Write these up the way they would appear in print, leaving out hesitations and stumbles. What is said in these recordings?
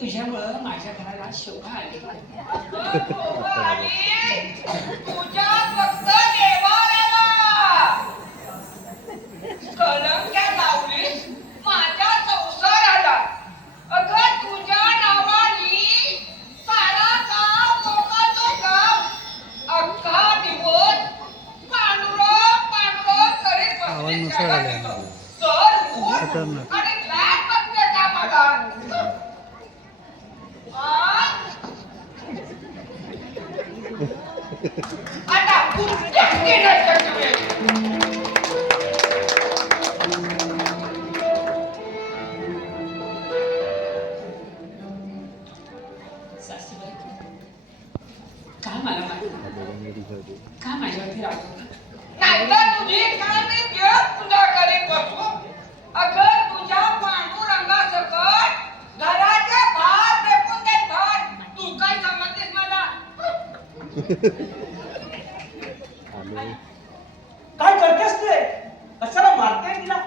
तुझ्यामुळं माझ्या घराला शोभा आली. तुझ्या फक्त देवाऱ्याला कलंक्या लावलीस माझ्या संसाराला. अगं तुझ्या नावानी सारा गाव लोकांचं गाव अख्खा दिवस पांडुरंग पांडुरंग करीत बसले. तर आणि लाज वाटते का मला? आता कुठल्या देण्याचं तुम्ही? सासूबाई का मला का माझ्यावरती रागवता? नाही तर तुझी काय मी देव पूजा करीत बसू. अगं तुझ्या पांडुरंगासकट घराचे भात फेकून देत भात. तू काय समजतेस मला? काय करतेस ते? कशाला मारते तिला?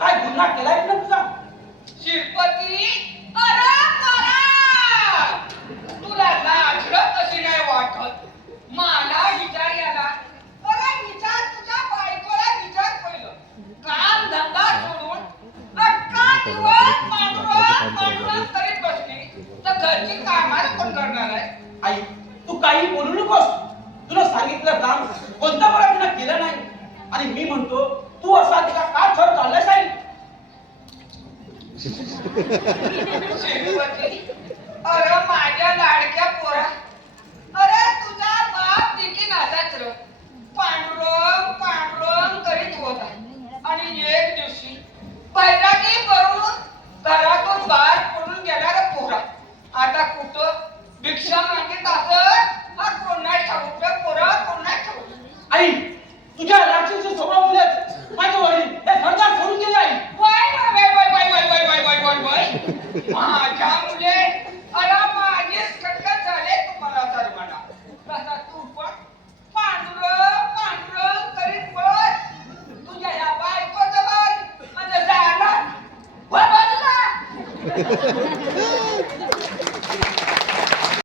काय गुन्हा केलाय ना तुझा? शिरपती अरे परा, तुला लाज कशी नाही वाटत? मला विचार याला. अरे विचार तुझ्या बायकोला विचार पहिलं. काम धंदा सोडून अख्खा दिवस पांडुरंग करीत बसली तर घरची कामाला कोण करणार आहे? आई, तू काही बोलू नकोस. तुला सांगितलं काम कोणता बरं तिला केलं नाही. आणि मी म्हणतो तू असा तिला का छळ चाललाय आई? शिरपती अरे माझ्या लाडक्या पोरा, अरे तुझा बाप देखील असाच र पांडुरंग पांडुरंग करीत होता. आणि एक दिवशी बैरागी करून घरातून बाहेर पडून गेणारा पोरा आता कुठं भिक्षा मागित असत. हा कोणा ठाऊक पोरा कोणा ठाऊक. आई, तुझ्या राक्षसी स्वभावामुळे माझे वडील हे घरदार सोडून गेले आई. माझ्या मुले अरे माझेच कटकट झाले तुम्हाला सर्वांना. तसा तू पण पांडुरंग पांडुरंग करीत बस. तुझ्या या बायकोचं बघ म्हणजे झाला बाजूला.